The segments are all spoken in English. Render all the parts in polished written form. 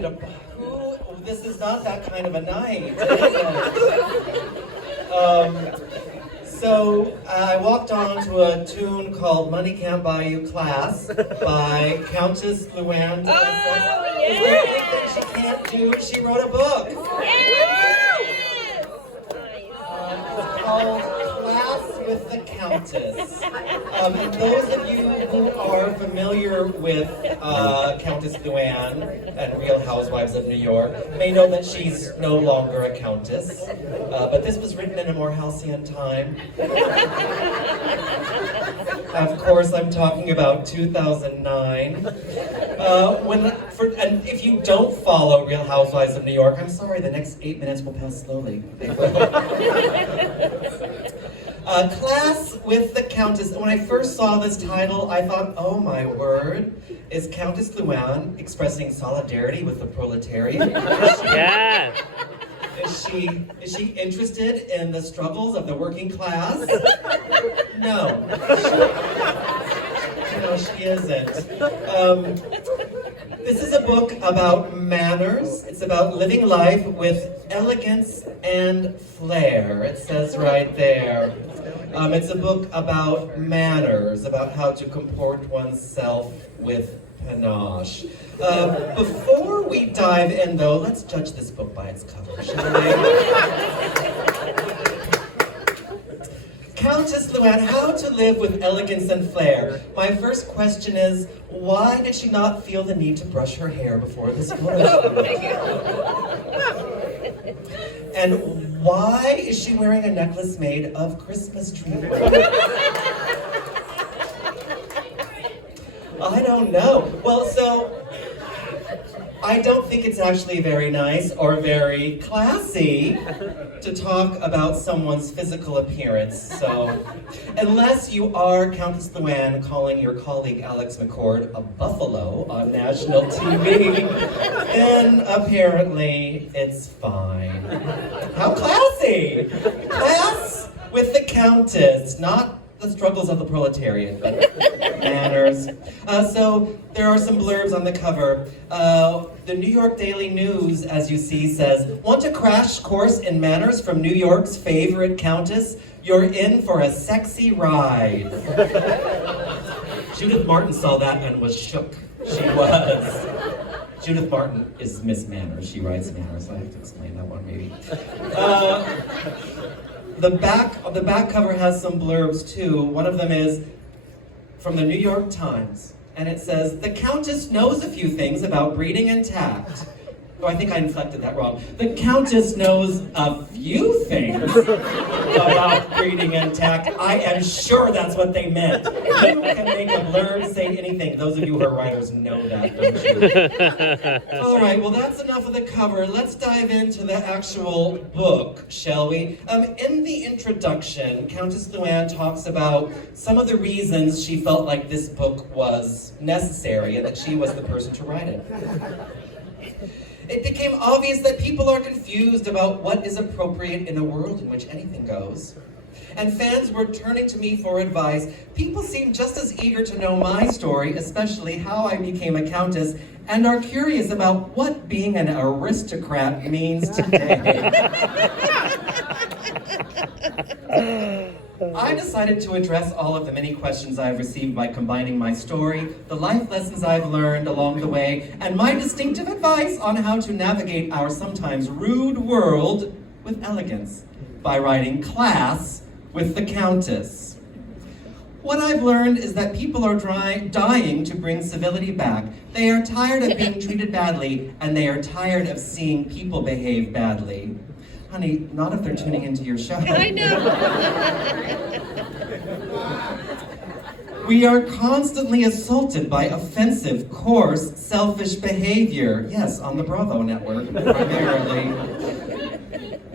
thinking, this is not that kind of a night. So I walked on to a tune called Money Can't Buy You Class by Countess Luann de Lesseps. Oh, Is there anything she can't do? She wrote a book. It's called Class with the Countess. And those of you who are familiar with Countess Luann and Real Housewives of New York may know that she's no longer a countess. But this was written in a more halcyon time. Of course, I'm talking about 2009. And if you don't follow Real Housewives of New York, I'm sorry, the next 8 minutes will pass slowly. They will. Class with the Countess. When I first saw this title, I thought, oh my word, is Countess Luann expressing solidarity with the proletariat? Yeah. Is she interested in the struggles of the working class? No. No, she isn't. This is a book about manners. It's about living life with elegance and flair. It says right there. It's a book about manners, about how to comport oneself with panache. Before we dive in, though, let's judge this book by its cover, shall we? Countess Luann, How to Live with Elegance and Flair. My first question is, why did she not feel the need to brush her hair before this photo shoot? And why is she wearing a necklace made of Christmas tree wood? I don't know. Well, so I don't think it's actually very nice or very classy to talk about someone's physical appearance. So, unless you are Countess Luann calling your colleague Alex McCord a buffalo on national TV, then apparently it's fine. How classy! Class with the Countess, not the struggles of the proletariat, but manners. So there are some blurbs on the cover. The New York Daily News, as you see, says, want a crash course in manners from New York's favorite countess? You're in for a sexy ride. Judith Martin saw that and was shook. She was. Judith Martin is Miss Manners. She writes manners. I have to explain that one, maybe. The back cover has some blurbs too. One of them is from the New York Times, and it says, the Countess knows a few things about breeding and tact. Oh, I think I inflected that wrong. The Countess knows a few things about breeding and tact. I am sure that's what they meant. You can make a blurb say anything. Those of you who are writers know that, don't you? All right, well, that's enough of the cover. Let's dive into the actual book, shall we? In the introduction, Countess Luann talks about some of the reasons she felt like this book was necessary and that she was the person to write it. It became obvious that people are confused about what is appropriate in a world in which anything goes. And fans were turning to me for advice. People seem just as eager to know my story, especially how I became a countess, and are curious about what being an aristocrat means today. I decided to address all of the many questions I've received by combining my story, the life lessons I've learned along the way, and my distinctive advice on how to navigate our sometimes rude world with elegance by writing Class with the Countess. What I've learned is that people are dying to bring civility back. They are tired of being treated badly, and they are tired of seeing people behave badly. Honey, not if they're tuning into your show. I know. We are constantly assaulted by offensive, coarse, selfish behavior. Yes, on the Bravo network, primarily.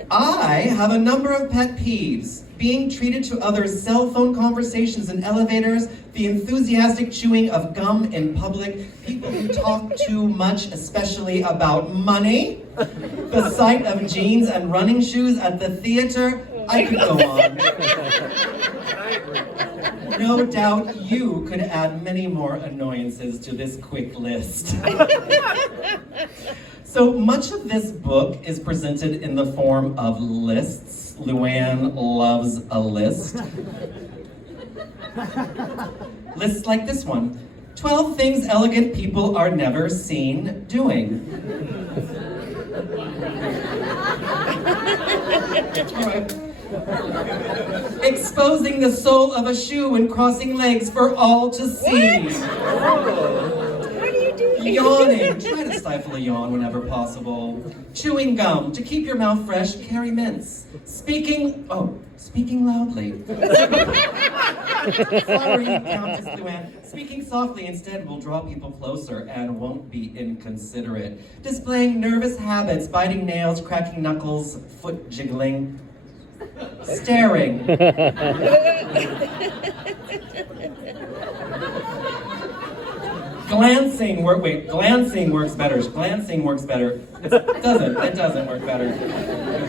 I have a number of pet peeves. Being treated to others' cell phone conversations in elevators, the enthusiastic chewing of gum in public, people who talk too much, especially about money, the sight of jeans and running shoes at the theater. I could go on. No doubt you could add many more annoyances to this quick list. So much of this book is presented in the form of lists. Luann loves a list. Lists like this one. 12 things elegant people are never seen doing. All right. Exposing the sole of a shoe and crossing legs for all to see. Yawning. Try to stifle a yawn whenever possible. Chewing gum. To keep your mouth fresh, carry mints. Speaking loudly. Sorry, Countess Luann. Speaking softly instead will draw people closer and won't be inconsiderate. Displaying nervous habits, biting nails, cracking knuckles, foot jiggling. Staring. Glancing works better. Glancing works better. It doesn't work better.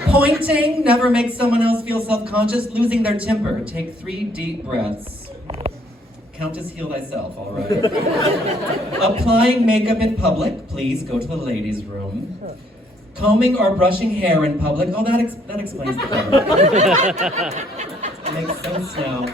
Pointing never makes someone else feel self-conscious. Losing their temper. Take 3 deep breaths. Countess, heal thyself, all right. Applying makeup in public. Please go to the ladies' room. Combing or brushing hair in public. Oh, that explains the cover. Makes sense now.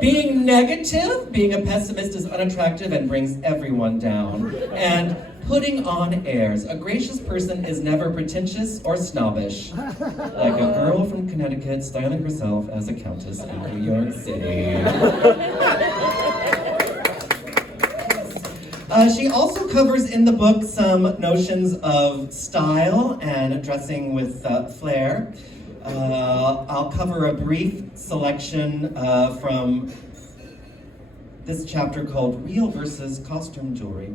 Being negative, being a pessimist is unattractive and brings everyone down. And putting on airs. A gracious person is never pretentious or snobbish. Like a girl from Connecticut styling herself as a countess in New York City. She also covers in the book some notions of style and dressing with flair. I'll cover a brief selection from this chapter called Real versus Costume Jewelry.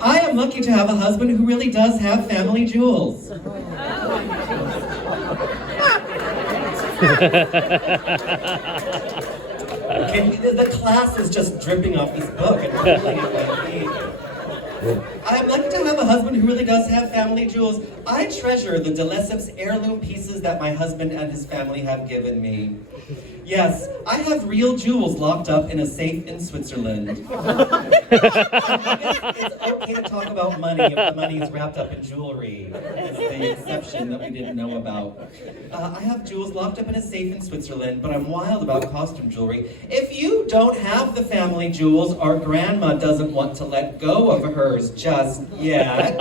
I am lucky to have a husband who really does have family jewels. The class is just dripping off this book. I'm lucky to have a husband who really does have family jewels. I treasure the de Lesseps heirloom pieces that my husband and his family have given me. Yes, I have real jewels locked up in a safe in Switzerland. It's okay to talk about money if the money is wrapped up in jewelry. It's the exception that we didn't know about. I have jewels locked up in a safe in Switzerland, but I'm wild about costume jewelry. If you don't have the family jewels, our grandma doesn't want to let go of hers just yet.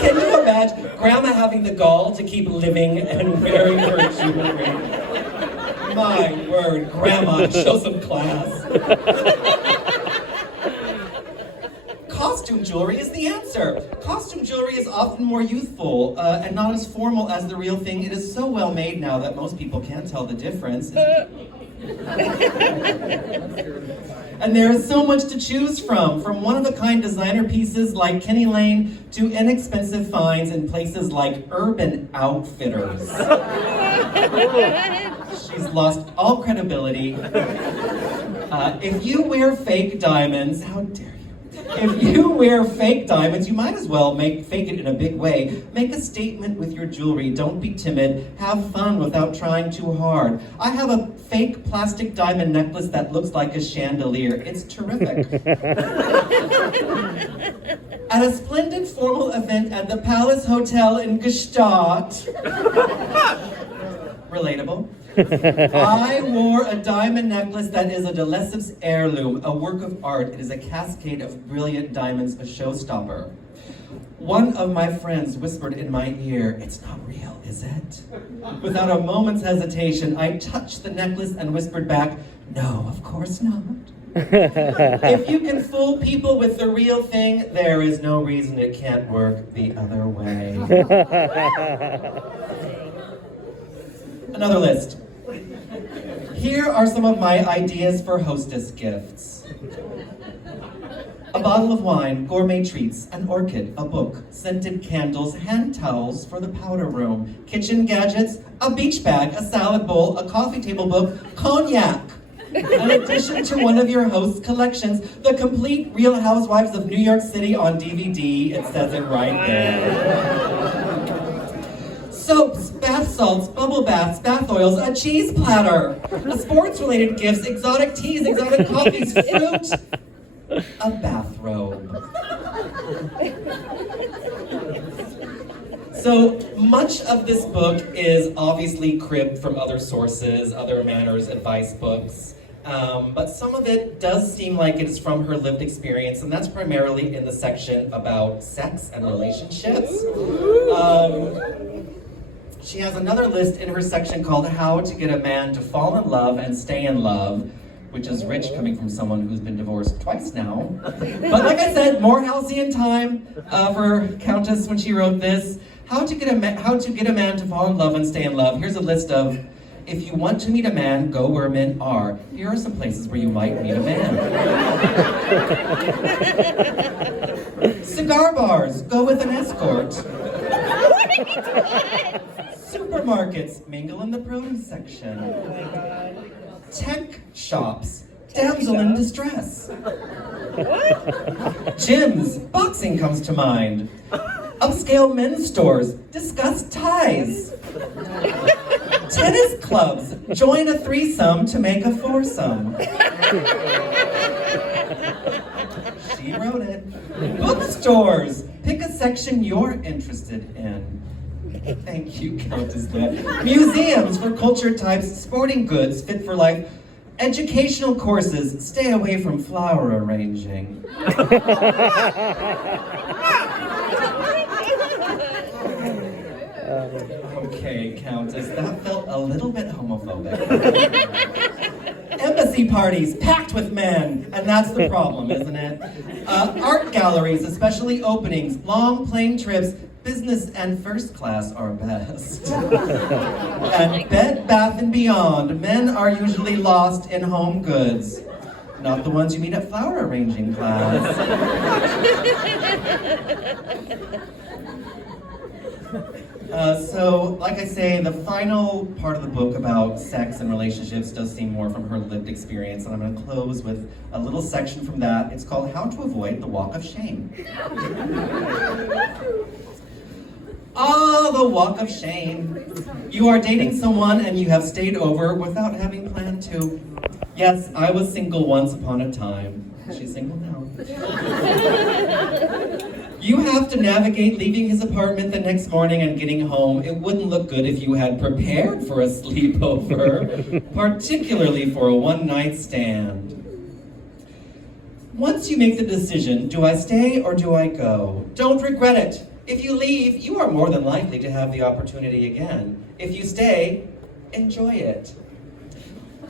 Can you imagine grandma having the gall to keep living and wearing her jewelry? My word, grandma, show some class. Costume jewelry is the answer. Costume jewelry is often more youthful and not as formal as the real thing. It is so well made now that most people can't tell the difference. And there is so much to choose from one-of-a-kind designer pieces like Kenny Lane to inexpensive finds in places like Urban Outfitters. She's lost all credibility. If you wear fake diamonds, how dare you? If you wear fake diamonds, you might as well fake it in a big way. Make a statement with your jewelry. Don't be timid. Have fun without trying too hard. I have a fake plastic diamond necklace that looks like a chandelier. It's terrific. At a splendid formal event at the Palace Hotel in Gstaad. Relatable. I wore a diamond necklace that is a de Lesseps heirloom, a work of art. It is a cascade of brilliant diamonds, a showstopper. One of my friends whispered in my ear, "It's not real, is it?" Without a moment's hesitation, I touched the necklace and whispered back, "No, of course not." If you can fool people with the real thing, there is no reason it can't work the other way. Another list. Here are some of my ideas for hostess gifts. A bottle of wine, gourmet treats, an orchid, a book, scented candles, hand towels for the powder room, kitchen gadgets, a beach bag, a salad bowl, a coffee table book, cognac. In addition to one of your host's collections, the complete Real Housewives of New York City on DVD. It says it right there. Soaps, bath bath salts, bubble baths, bath oils, a cheese platter, a sports-related gifts, exotic teas, exotic coffees, fruit, a bathrobe. So much of this book is obviously cribbed from other sources, other manners, advice books, but some of it does seem like it's from her lived experience, and that's primarily in the section about sex and relationships. She has another list in her section called How to Get a Man to Fall in Love and Stay in Love, which is rich coming from someone who's been divorced twice now. But like I said, more halcyon time for Countess when she wrote this. How to get a man to fall in love and stay in love. Here's a list of, if you want to meet a man, go where men are. Here are some places where you might meet a man. Cigar bars, go with an escort. Supermarkets, mingle in the produce section. Oh my God. Tech shops, damsel in distress. What? Gyms, boxing comes to mind. Upscale men's stores, discuss ties. Tennis clubs, join a threesome to make a foursome. She wrote it. Bookstores, pick a section you're interested in. Thank you, Countess Luann. Museums for culture types, sporting goods fit for life. Educational courses, stay away from flower arranging. Okay, Countess, that felt a little bit homophobic. Embassy parties packed with men, and that's the problem, isn't it? Art galleries, especially openings, long plane trips, business and first class are best. And Bed Bath & Beyond, men are usually lost in home goods. Not the ones you meet at flower arranging class. So, like I say, the final part of the book about sex and relationships does seem more from her lived experience, and I'm going to close with a little section from that. It's called How to Avoid the Walk of Shame. Ah, the walk of shame. You are dating someone and you have stayed over without having planned to. Yes, I was single once upon a time. She's single now. You have to navigate leaving his apartment the next morning and getting home. It wouldn't look good if you had prepared for a sleepover, particularly for a one-night stand. Once you make the decision, do I stay or do I go? Don't regret it. If you leave, you are more than likely to have the opportunity again. If you stay, enjoy it.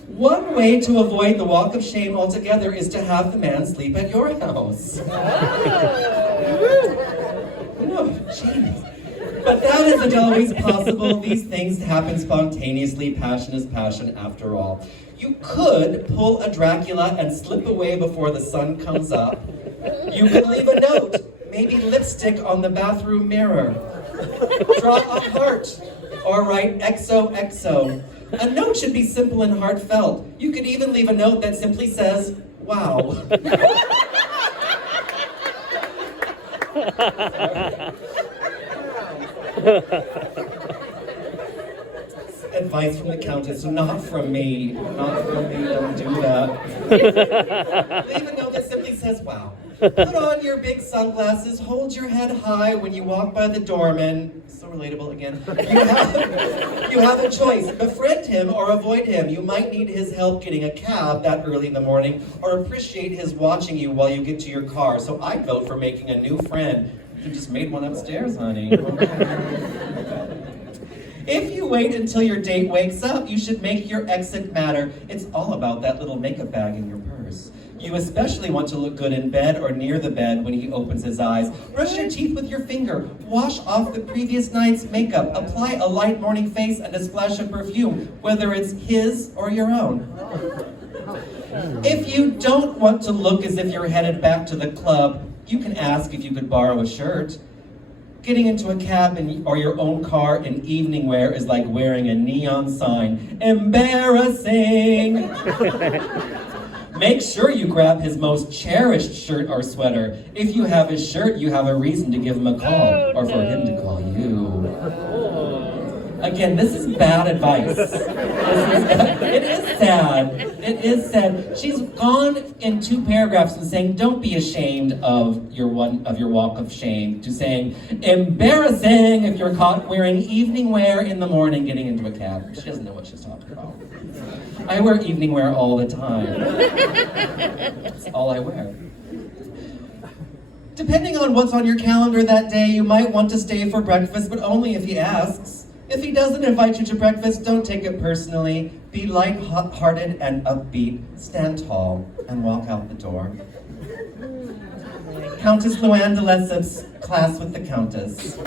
One way to avoid the walk of shame altogether is to have the man sleep at your house. Oh, jeez. But that isn't always possible. These things happen spontaneously. Passion is passion after all. You could pull a Dracula and slip away before the sun comes up. You could leave a note, maybe lipstick on the bathroom mirror. Draw a heart, or write XOXO. A note should be simple and heartfelt. You could even leave a note that simply says, wow. Advice from the Countess, not from me. Not from me, don't do that. Leave a note that simply says, wow. Put on your big sunglasses, hold your head high when you walk by the doorman. So relatable again. You have a choice. Befriend him or avoid him. You might need his help getting a cab that early in the morning, or appreciate his watching you while you get to your car. So I'd vote for making a new friend. You just made one upstairs, honey. If you wait until your date wakes up, you should make your exit matter. It's all about that little makeup bag in your purse. You especially want to look good in bed or near the bed when he opens his eyes. Brush your teeth with your finger. Wash off the previous night's makeup. Apply a light morning face and a splash of perfume, whether it's his or your own. If you don't want to look as if you're headed back to the club, you can ask if you could borrow a shirt. Getting into a cab or your own car in evening wear is like wearing a neon sign. Embarrassing! Make sure you grab his most cherished shirt or sweater. If you have his shirt, you have a reason to give him a call, or for him to call you. Again, this is bad advice. It is sad. It is sad. She's gone in 2 paragraphs from saying, "Don't be ashamed of your walk of shame," to saying, "Embarrassing if you're caught wearing evening wear in the morning getting into a cab." She doesn't know what she's talking about. I wear evening wear all the time. That's all I wear. Depending on what's on your calendar that day, you might want to stay for breakfast, but only if he asks. If he doesn't invite you to breakfast, don't take it personally. Be light-hearted and upbeat. Stand tall and walk out the door. Countess Luann de Lesseps, class with the Countess.